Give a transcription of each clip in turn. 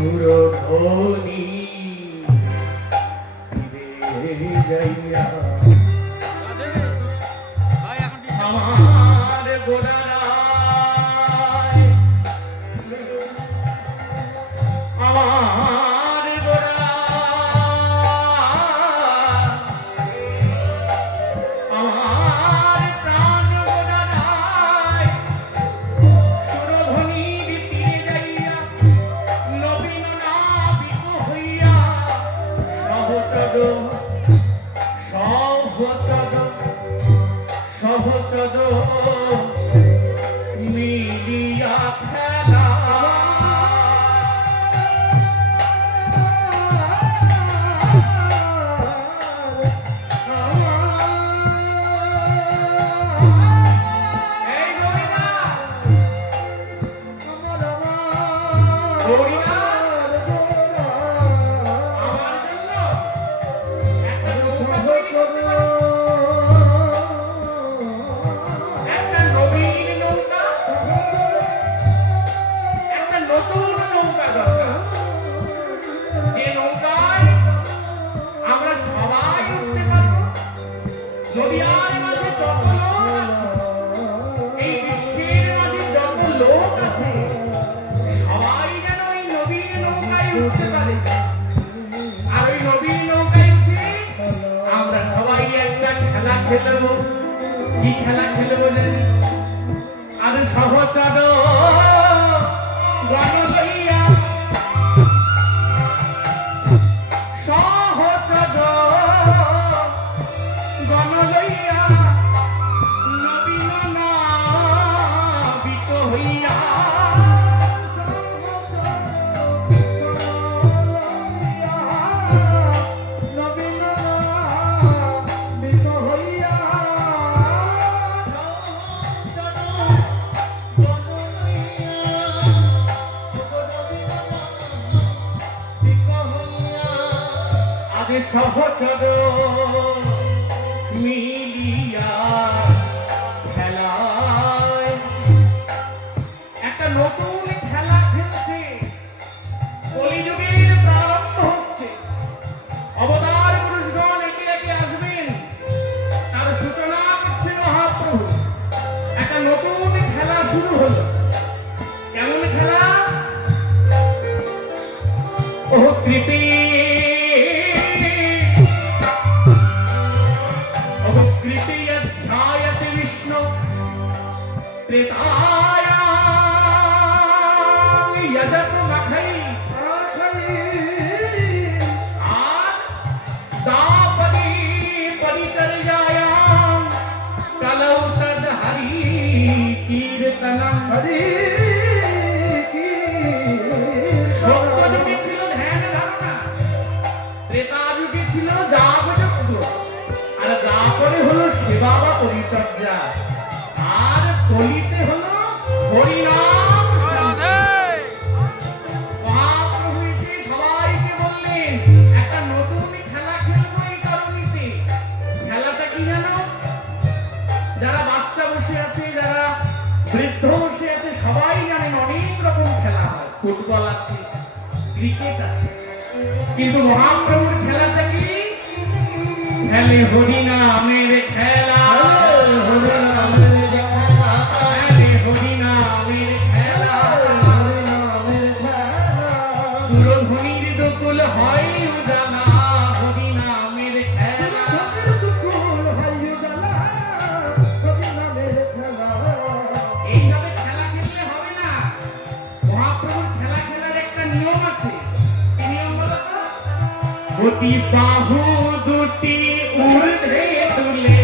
সুরধ্বনি যাইয়া আমার গোড়ায় আমার গোড়ায় আমার প্রাণ গোড়ায় সুরধ্বনি তীরে যাইয়া নবীন নাবিক হইয়া সহচর সহচর মিলিয়া খেলা আর ওই নবীন নৌকায় উঠে আমরা সবাই একটা খেলা খেলবো। কি খেলা খেলবো জানিস? আর সহচর গণ লইয়া সহচর গণ লইয়া নবীন নাবিক হইয়া সহচর মিলিয়া খেলায় একটা নতুন খেলা খেলছে। কলিযুগের প্রারম্ভ হচ্ছে। অবতার পুরুষগণ একে একে আসবেন, তার সূচনা করছে মহাপ্রভু। একটা নতুন খেলা শুরু হলো। কেমন খেলা? ও কৃপি পরিচর্যা আর কলিতে হলো হরিনাম। মহাপ্রভু এসে সবাইকে বললেন একটা নতুন খেলা খেলবো। এই কারণে খেলাটা কি জানো? যারা বাচ্চা বসে আছে, যারা বৃদ্ধ বসে আছে, সবাই জানেন অনেক রকম খেলা হয়। ফুটবল আছে, ক্রিকেট আছে, কিন্তু মহাপ্রভুর খেলাটা কি? খেলে হরিনামের খেলা। সুরধ্বনির দুকুল হয় উজালা, হরিনামের খেলা। এইভাবে খেলা খেললে হবে না। মহাপ্রভুর খেলা খেলার একটা নিয়ম আছে। কি নিয়ম বলো তো? অতি বাহু দুটি ঊর্ধ্বে তুলে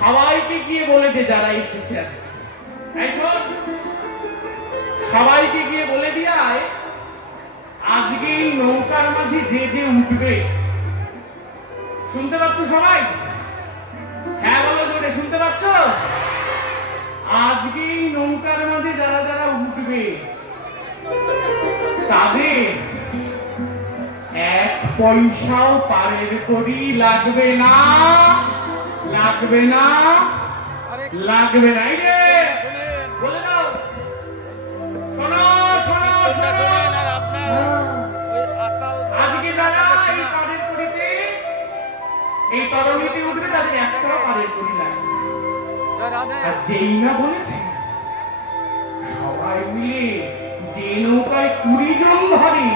সবাইকে গিয়ে বলে দে যারা এসেছে আজকে। এই শোন, সবাইকে গিয়ে বলে দিয়ায় আজকে এই নৌকার মাঝে যে যে উঠবে। শুনতে পাচ্ছ সবাই? হ্যাঁ বলো জোরে, শুনতে পাচ্ছ? আজকে এই নৌকার মাঝে যারা যারা উঠবে তাদের 1 পয়সাও পারের করি লাগবে না, লাগবে না, লাগবে না। এই যে বলে দাও, শোনো শোনো শোনো, আজকে যারা এই পারের করিতে এই তরণীতে উঠবে তাদের 1 পারের করি লাগবে। আর যেই না বলেছে সবাই মিলে যে নৌকায় 20 জন ধরে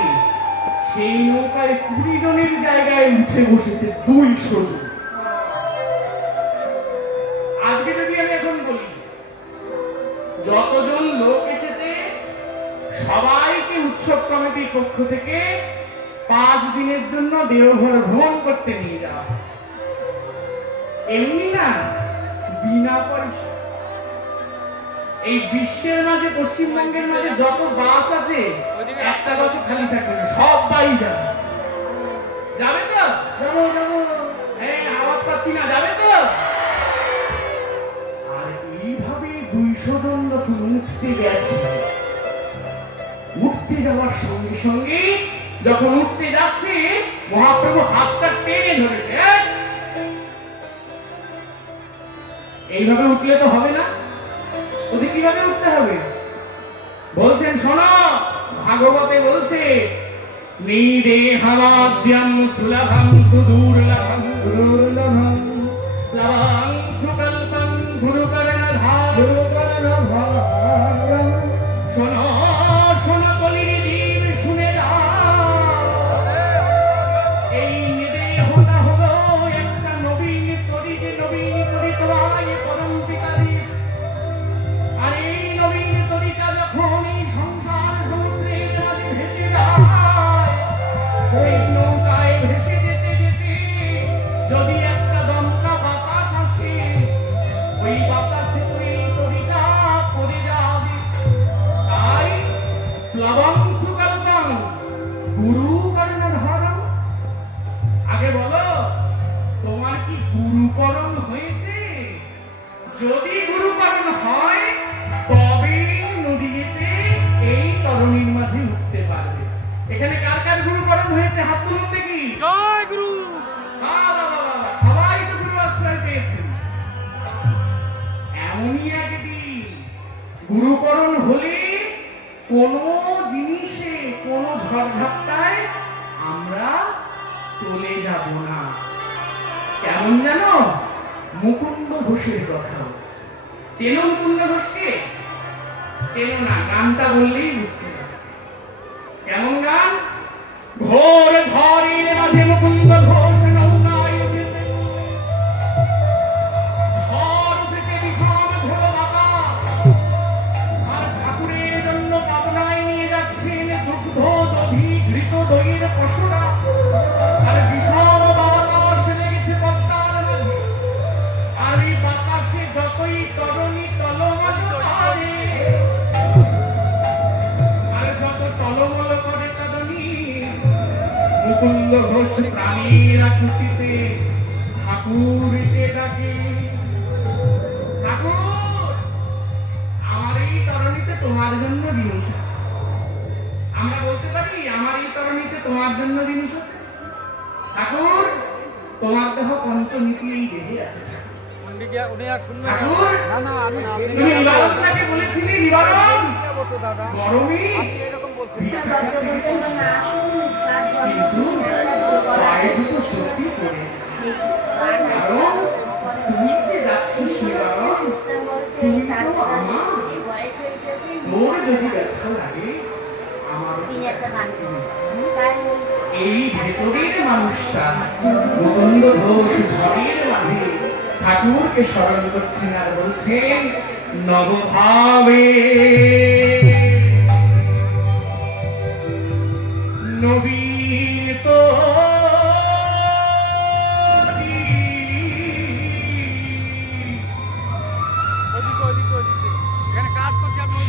সেই নৌকায় 20 জনের জায়গায় উঠে বসেছে 200 জন। আজকে যদি আমি এখন বলি যতজন লোক এসেছে সবাইকে উৎসব কমিটির পক্ষ থেকে 5 দিনের জন্য দেওঘর ভ্রমণ করতে নিয়ে যাওয়া, এমনি না, বিনা পয়সা। এই বিশ্বের মাঝে পশ্চিমবঙ্গের মাঝে যত বাস আছে একটা বাসও খালি থাকবে না, সবাই যাবে। যাবে তো? যাবো যাবো। হ্যাঁ, আওয়াজ পাচ্ছি না, যাবে তো? আর এইভাবে 200 জন যখন উঠতে গেছে, উঠতে যাওয়ার সঙ্গে সঙ্গে যখন উঠতে যাচ্ছে মহাপ্রভু হাতটা টেনে ধরেছে। এইভাবে উঠলে তো হবে না, ওদের কিভাবে উঠতে হবে বলছেন শোনো। ভাগবতে বলছে নিদেহাদ্যম সুলভম সুদুর্লভম সুদুর্লভম লভং সুকল্পম গুরুকর্ণধারম। শোনো শোনো কলির দিন শুনে যাও, এই নিদেহটা হলো একটা নবীন তরি, যে নবীন তরি তোমায় পরম পিতা দিয়েছে। আর এই নবীন তরিকা যখন এই সংসার সমুদ্রের মাঝে ভেসে যায়, ওই নৌকায় ভেসে যেতে যেতে যদি একটা দমকা বাতাস আসে, ওই বাতাসে ওই তরিকা পড়ে যাবে। তাই প্লবং সুকল্পং গুরু কর্ণধারম। আগে বলো তোমার কি গুরুকরণ হয়েছে? যদি গুরুকরণ হয় তবে নদীতে এই তরণীর মাঝে উঠতে পারবে। এখানে কার কার গুরুকরণ হয়েছে হাত তুলুন দেখি। জয় গুরু। সবাই তো গুরু আশ্রয় পেয়েছেন। এমনই একদিন গুরুকরণ হলে কোন জিনিসে কোন ঝড়ঝাপটায় আমরা টলে যাব না। কেমন জানো? মুকুন্দ ঘোষের কথা। চেনো মুকুন্দ ঘোষকে? চেনো না, গানটা বললেই বুঝতে পারবে। কেমন গান? ঘোর ঝড়ের মাঝে মুকুন্দ ঘোষ নৌকায় উঠেছে, ঝড় উঠেছে ভীষণ ঘোর বাতাস, আর ঠাকুরের জন্য পাবনায় নিয়ে যাচ্ছেন দুগ্ধ দধি ঘৃত দইয়ের পশুরা। আর ভীষণ বাতাস লেগেছে পদ্মার মাঝে, আর এই বাতাসে যতই তরণী টলমল করে, আর যত টলমল করে তরণী, মুকুন্দ ঘোষ প্রাণীর আকুতিতে ঠাকুরকে ডাকে, ঠাকুর আমার এই তরণীতে তোমার জন্য জিনিস আছে। আমরা বলতে পারি আমার এই তরণীতে তোমার জন্য জিনিস আছে। ঠাকুর তোমার দেহ পঞ্চনীতি এই দেহে আছে। ঠাকুর তুমি নিবারণটাকে বলেছিলে নিবারণ গরমে কিন্তু পায়ে দুটো চটি পড়েছে, কারণ তুমি যে যাচ্ছিস নিবারণ, তুমি তো আমার, তোর যদি ব্যথা লাগে আমার। এই ভেতরের মানুষটা মুকুন্দ ঘোষ ঝড়ের মাঝে ঠাকুরকে স্মরণ করছেন আর বলছেন নবভাবে নবীন তরি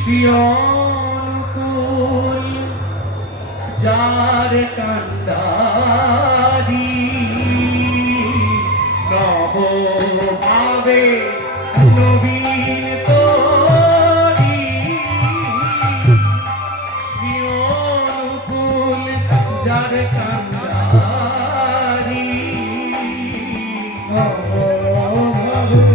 শ্রিয়নুকূল যার কান্দারি নব ভাবে নবীন তোরি শ্রিয়নুকূল যার কান্দারি নব ভাবে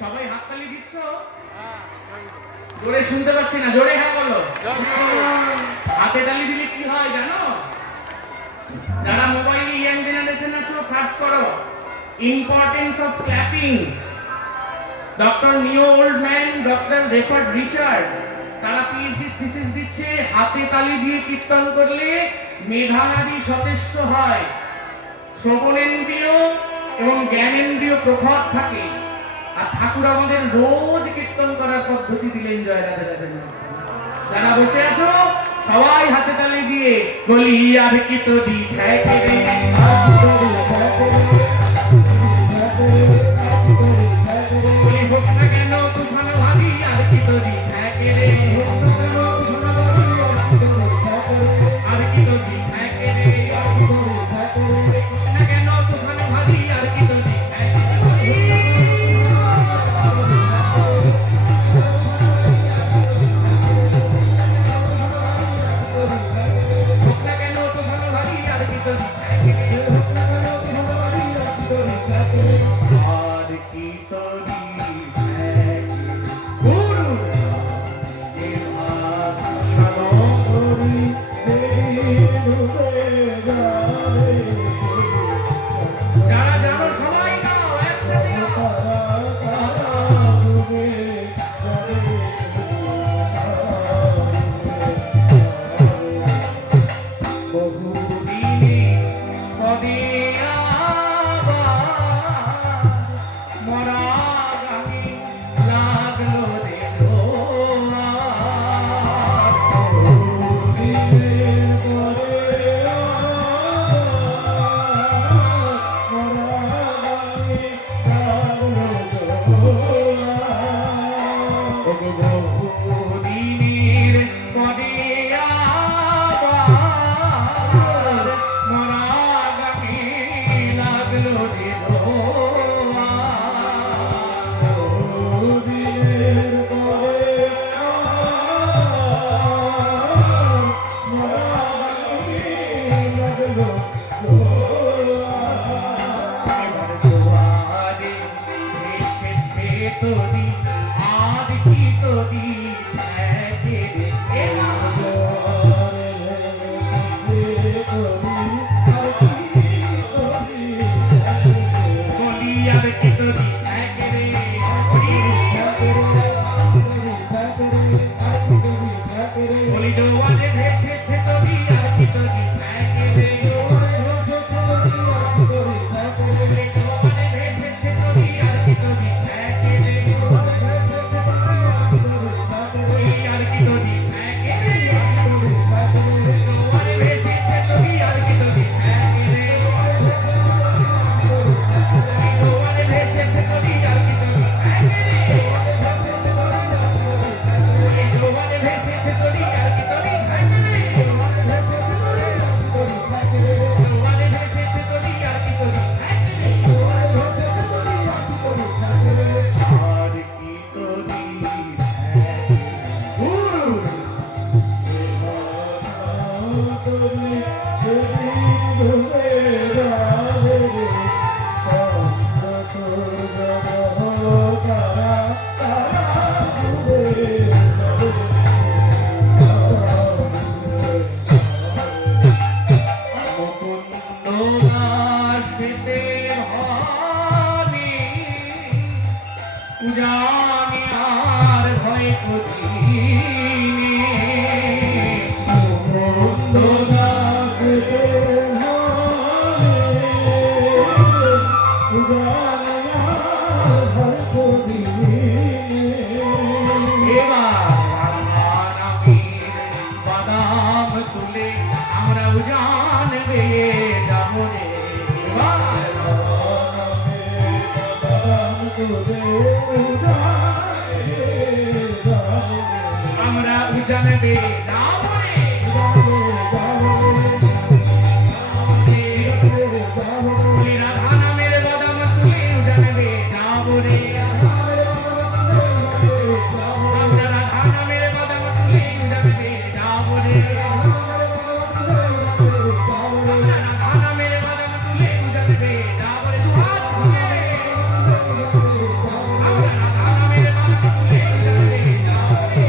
সবাই হাততালি দিচ্ছ? জোরে শুনতে পাচ্ছি না, জোরে হ্যাঁ বলো। হাতে তালি দিলে কি হয় জানো? যারা মোবাইলে ইয়াং জেনারেশন আছো সার্চ করো ইম্পর্টেন্স অফ ক্ল্যাপিং। ডক্টর নিও ওল্ডম্যান, ডক্টর রেফার্ড রিচার্ড, তারা পিএইচডি থিসিস দিচ্ছে হাতে তালি দিয়ে কীর্তন করলে মেধানাদি সচেষ্ট হয়, শ্রবণেন্দ্রিয় এবং জ্ঞানেন্দ্রিয় প্রখর থাকে। আর ঠাকুর আমাদের রোজ কীর্তন করার পদ্ধতি দিলেন। জয় রাধে রাধে। যারা বসে আছো সবাই হাতে তালি দিয়ে বলি আর কি তো দি থাকে রে বলি হোক না কেন তুফান ভাবি আর কি তো দি থাকে রে আর কি তো দি থাকে রে না কেন তুফান ভাবি আর কি তো দি থাকে রে উজানি আর ভয় করি বাদাম তুলে আমরা উজান বেয়ে যাবো রে আমরা উজান বেয়ে যাবো রে রাধা নামের বাদাম তুলে উজান বেয়ে যাবো রে আমরা রাধা নামের বাদাম তুলে উজান বেয়ে যাবো রে রাধা নামের বাদাম তুলে উজান বেয়ে যাবো রে দুহাত তুলে আমরা রাধা নামের বাদাম তুলে উজান বেয়ে যাবো রে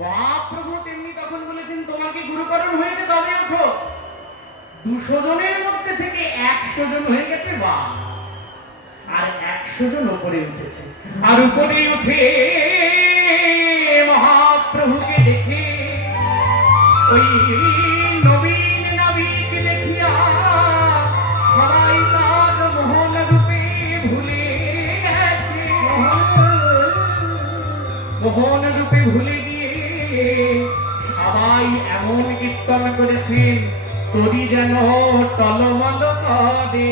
মহাপ্রভু তেমনি তখন বলেছেন তোমাকে গুরুকরণ হয়েছে তবে ওঠো 200 জনের মধ্যে থেকে 100 জন হয়ে গেছে বা আর 100 জন উপরে উঠেছে আর উপরে উঠে মহাপ্রভুকে দেখে ওই নবীন নাবিক দেখিয়া সবাই তার মোহন রূপে ভুলে গেছে মোহন রূপে ভুলে গিয়ে সবাই এমন কীর্তন করেছেন তোরি যেন টলমল করে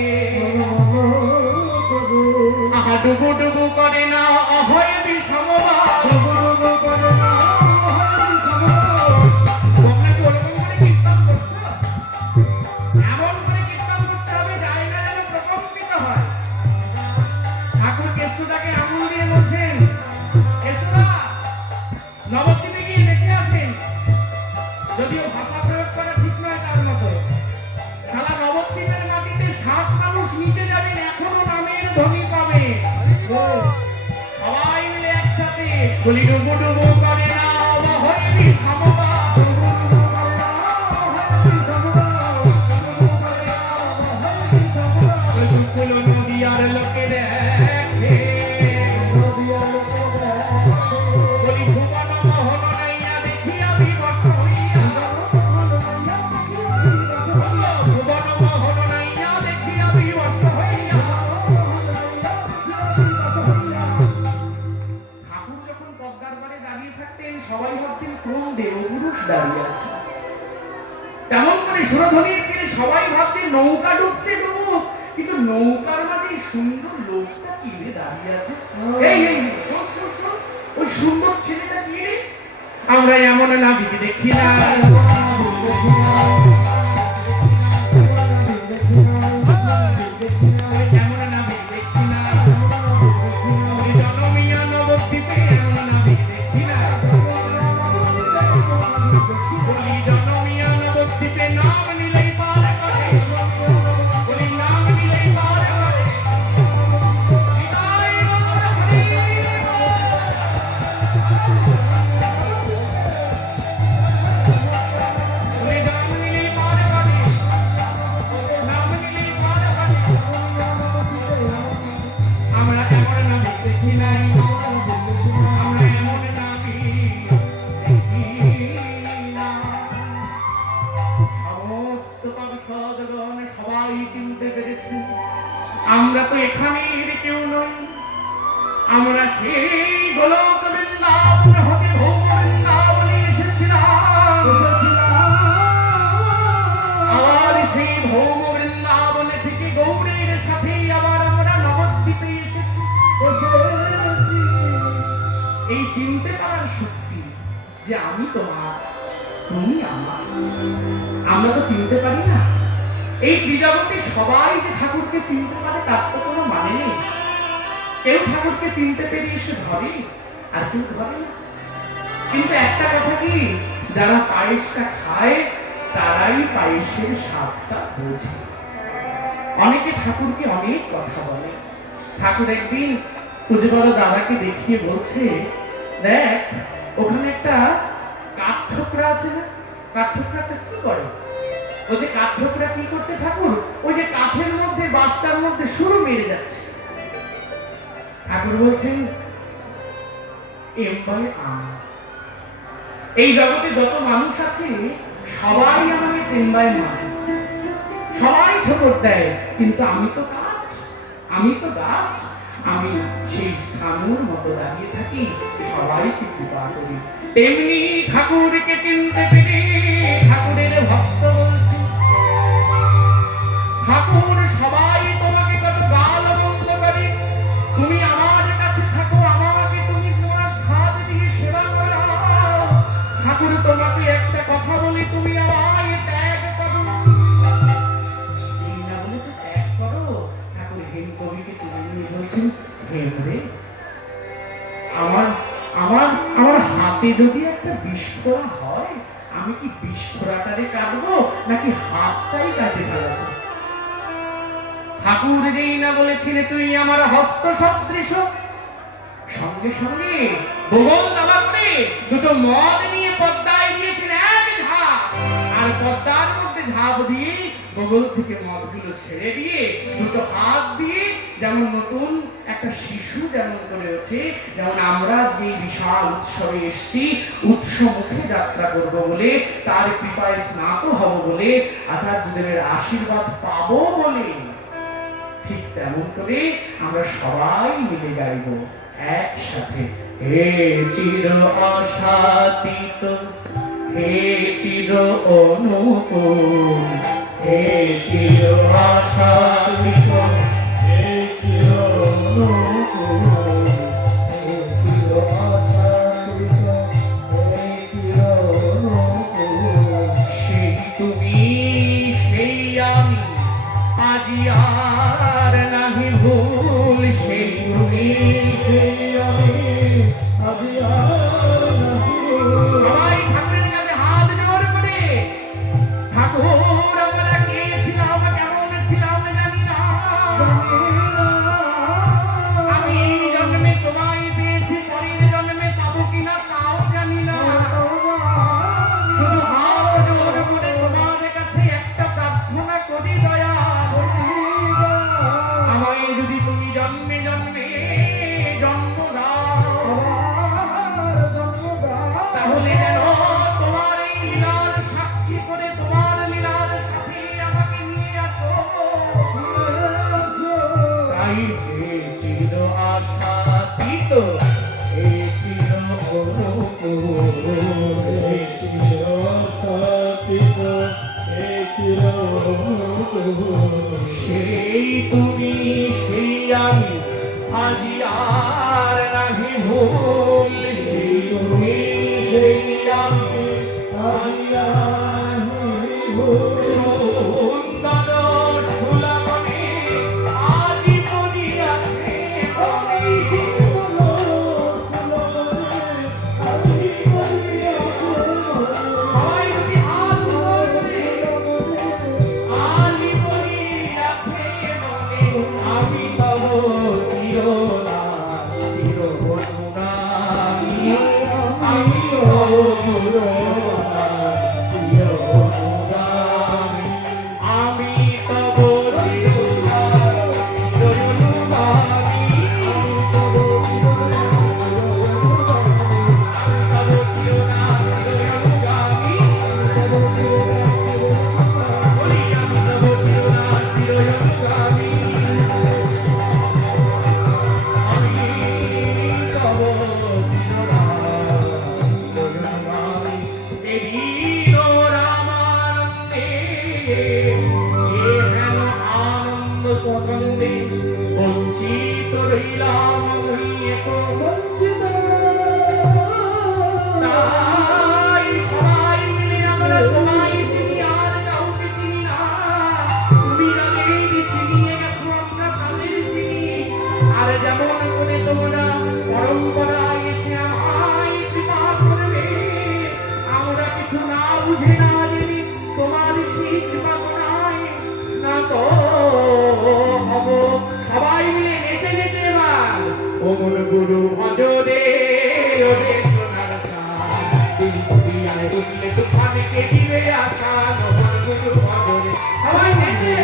আহা ডুবু ডুবু করে না অহয় বিষমবা এমন করে কীর্তন করতে হবে জায়গা যেন প্রকম্পিত হয় ঠাকুর কেষ্টটাকে আঙুল দিয়ে বলছেন কেষ্টরা নবদ্বীপে গিয়ে দেখে আসেন যদিও ভাষা প্রয়োগ করা ঠিক নয় তার মতো সারা নবদ্বীপের মাটিতে 7 মানুষ নিচে যাবেন এখনো নামের ধ্বনি পাবে সবাই মিলে একসাথে বলি ডুবু ডুবু করে না হয়নি সমবা নদী আর লোকে দেখে বলি ভুবন মোহন নাইয়া দেখিয়া বিবশ হইয়া ভুবন মোহন নাইয়া দেখিয়া বিবশ হইয়া ঠাকুর যখন পদ্মার পাড়ে দাঁড়িয়ে থাকতেন সবাই ভাবতেন কোন দেবপুরুষ দাঁড়িয়ে আছে তেমন করে সুরধ্বনির তীরে সবাই ভাবতেন নৌকা ডুবছে ডুবুক কিন্তু নৌকার মাঝে সুন্দর লোকটা কি রে দাঁড়িয়ে আছে এই এই শোন শোন শোন ওই সুন্দর ছেলেটা কি রে আমরা এমন নাবিক দেখি না এমন নাবিক দেখি না জনমিয়া নবদ্বীপে এমন নাবিক দেখি না বলি জনমিয়া নবদ্বীপে নাম নিলেই পার করে বলি নাম নিলেই পার করে বিদায় বাবা হরি বলি নাম নিলেই পার করে নাম নিলেই পার করে আমরা এমন নাবিক দেখি নাই আমরা এমন নাবিক দেখি না সমস্ত পার্ষদগণ সবাই চিনতে পেরেছে আমরা তো এখানের কেউ নই আমরা সেই গোলক বৃন্দাবন হতে ভৌম বৃন্দাবনে এসেছিলাম আবার সেই ভৌম বৃন্দাবনে থেকে গৌরের সাথে আবার আমরা নবদ্বীপে এসেছি এই চিনতে পারার শক্তি যে আমি তোমার তুমি আমার আমরা তো চিনতে পারি না এই ত্রিজগতে সবাই যে ঠাকুরকে চিনতে পারে তার তো কোনো মানে নেই। কেউ ঠাকুরকে চিনতে পেরে এসে ধরে, আর কেউ ধরে না। কিন্তু একটা কথা কি, যারা পায়েসটা খায় তারাই পায়েসের স্বাদটা বোঝে। অনেকে ঠাকুরকে অনেক কথা বলে। ঠাকুর একদিন তুঝে বড় দাদাকে দেখিয়ে বলছে, দেখ ওখানে একটা কাঠ ঠোকরা আছে না, কাঠ ঠোকরাটা কি করে? বলছে কাঠ ঠোকরা কি করছে ঠাকুর? ওই যে কাঠের মধ্যে বাঁশটার মধ্যে শুরু মেরে যাচ্ছে। ঠাকুর বলছেন, এই জগতে যত মানুষ আছে সবাই আমাকে তেম্বায় মানে, সবাই ঠোকর দেয়, কিন্তু আমি তো কাঠ, আমি তো গাছ, আমি সেই স্থানুর মতো দাঁড়িয়ে থাকি, সবাইকে কৃপা করি। তেমনি ঠাকুরকে চিনতে পেরে ঠাকুরের ভক্ত বলছে, ঠাকুর সবাই তোমাকে কত গাল মন্দ করে, তুমি আমার কাছে থাকো, আমাকে তুমি তোমার হাত দিয়ে সেবা করো। ঠাকুর তোমাকে একটা কথা বলি, তুমি আমায় ত্যাগ করো। এই না বলেছে ত্যাগ করো। ঠাকুর হেম কবিকে তুলে নিয়ে বলছেন, হেম রে, আমার আমার আমার হাতে যদি একটা বিস্ফোরা হয়, আমি কি বিস্ফোরাটারে কাটবো নাকি হাতটাই কাটে ফেলাবো? ঠাকুর যেই না বলেছিলে তুই আমার হস্ত সদৃশ, সঙ্গে সঙ্গে বগল দাবা করে দুটো মদ নিয়ে পদ্মায় দিয়েছেন এক ঝাঁপ, আর পদ্মার মধ্যে ঝাঁপ দিয়ে বগল থেকে মদগুলো ছেড়ে দিয়ে দুটো হাত দিয়ে যেমন নতুন একটা শিশু যেমন করে ওঠে, যেমন আমরা যে বিশাল উৎসবে এসছি, উৎসমুখে যাত্রা করব বলে, তার কৃপায় স্নাত হব বলে, আচার্যদেবের আশীর্বাদ পাবো বলে, ঠিক তেমন করে আমরা সবাই মিলে গাইব একসাথে, হে চির আশাতীত, হে চির অনুকূল, হে চির আশাতীত, হে চির অনুকূল, হে চির আশাতীত, হে চির অনুকূল। সেই তুমি, সেই আমি, আজি আর নাহি ভুল, সেই তুমি, সেই আমি, আজি আর নাহি ভুল। সবাই ঠাকুরের কাছে হাত জোর করে, ঠাকুর আমরা কে ছিলাম, কেমন ছিলাম জানি না, আমি জন্মে তোমায় পেয়েছি, পরের জন্মে পাবো কিনা তাও জানি না, শুধু হাত জোর করে তোমার কাছে একটা প্রার্থনা করি, দয়া আমায় যদি তুমি জন্মে জন্মে জন্ম দাও, তাহলে যেন তোমার এই লীলার সাক্ষী করে, তোমার লীলার সাথে আমাকে নিয়ে আসো। তাই হে চির আশাতীত, হে চির অনুকূল, হে চির আশাতীত, হে চির অনুকূল। সেই তুমি, সেই আমি, আজি আর নাহি ভুল, সেই তুমি, সেই আমি, আজি আর নাহি ভুল। সুন্দর সুলামনে আজি পড়িয়াছে মনে, সুন্দর সুলামনে আজি পড়িয়াছে মনে, সবাই যদি হাত ধরে, আজি পড়িয়াছে মনে, আমি তব চিরদাস চির অনুরাগী, আমি তব চিরদাস চির অনুরাগী, আমি তব চিরদাস চির অনুরাগী, তব চিরদাস চির অনুরাগী, বলি আমি তব চিরদাস চির অনুরাগী, আমি তব চিরদাস চির অনুরাগী। এদিন রামানন্দে, এ হেন আনন্দ সুগন্ধে, বঞ্চিত রইলাম হইয়ে তো বঞ্চিত। তাই সবাই মিলে আমরা তোমায় চিনি আর কাউকে চিনি না, তোমরা পরম্পরায় এসে আমায় কৃপা করবে। আমরা কিছু না বুঝে না জেনে তোমার সেই কৃপা করায় স্নাত হব। সবাই মিলে নেচে নেচে এবার ওমন গুরু ভজ রে ওরে সোনার চাঁদ। তুমি দুনিয়ায় উঠলে তুফানকে দিবে আসান। ওমন গুরু ভজ রে সবাই নেচে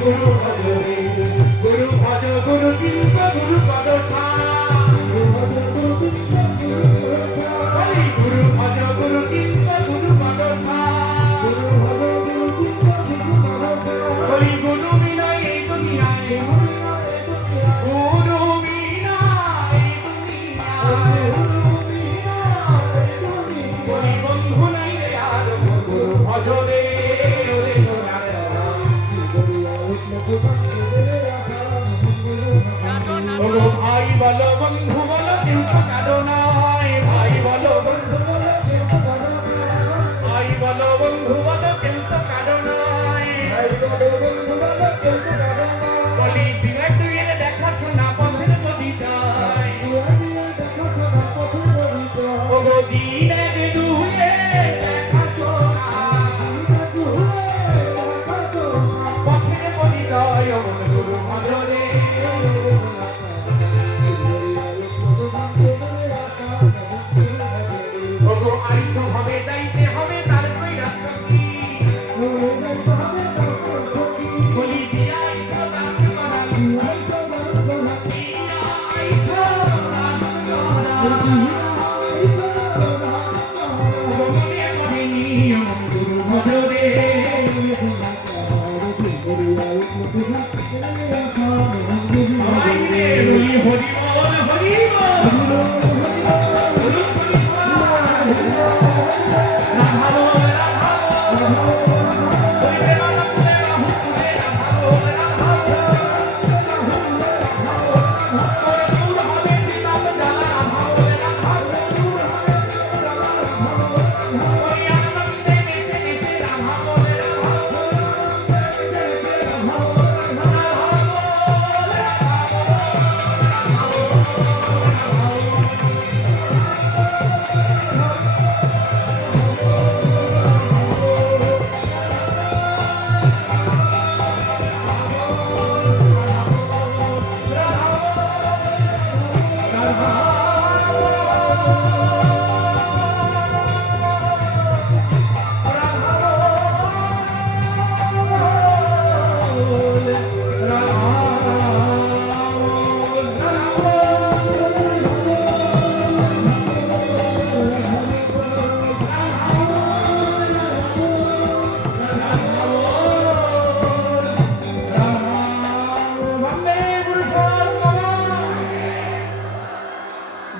গুরু ভজ রে গুরু ভজ গুরু চিন্ত গুরু পদ বলি গুরু ভজ গুরু চিন্ত গুরু পদ বলি গুরু বিনা এই দুনিয়ায় গুরু বিনা এই দুনিয়ায় বলি বন্ধু নাই রে আর গুরু ভজ রে ওরে সোনার ওগো ভাই বলো বন্ধু বলো কিন্তু কাঁদো নয়। ভাই বলো বন্ধু বলো ভাই বলো বন্ধু বলো কিন্তু কাঁদো নয়। বলি দিনে দুয়ে দেখাশোনা পথের যদি চাই ওগো দিনে দুয়ে দেখাশোনা পথের পরিচয় ওগো গুরু ভজ রে ওগো আইছো হবে যাইতে হবে তার কইরা সত্যি বলি দিয়া আইছো তাকে বানালি দিয়া আইছো মনে মনে নিয়ম গুরু ভজ রে সবাই রে বলি হরি বল হরি বল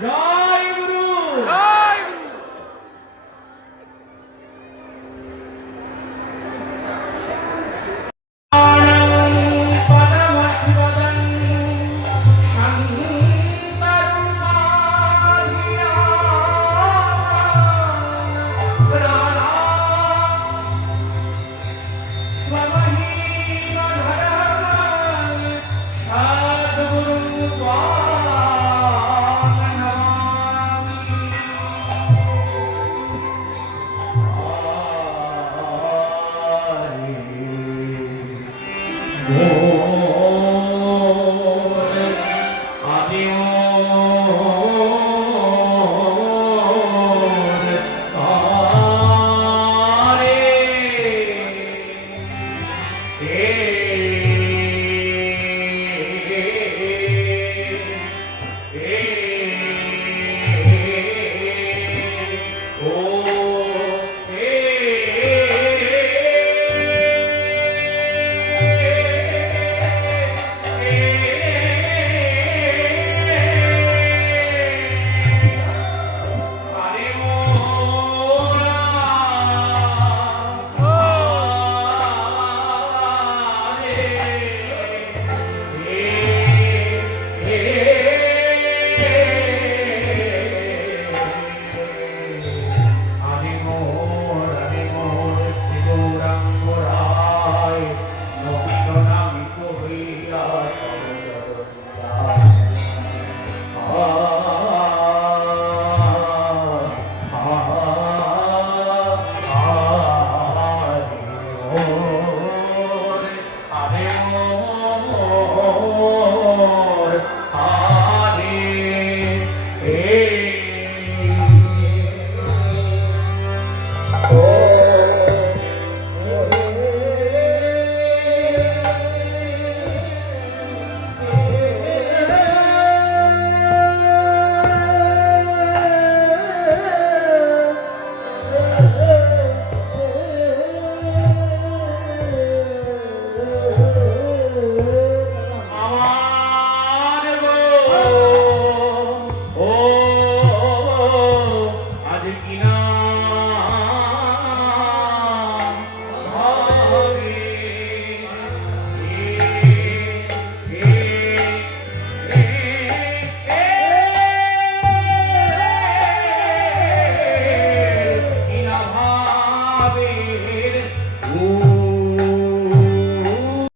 জয় গুরু জয় Oh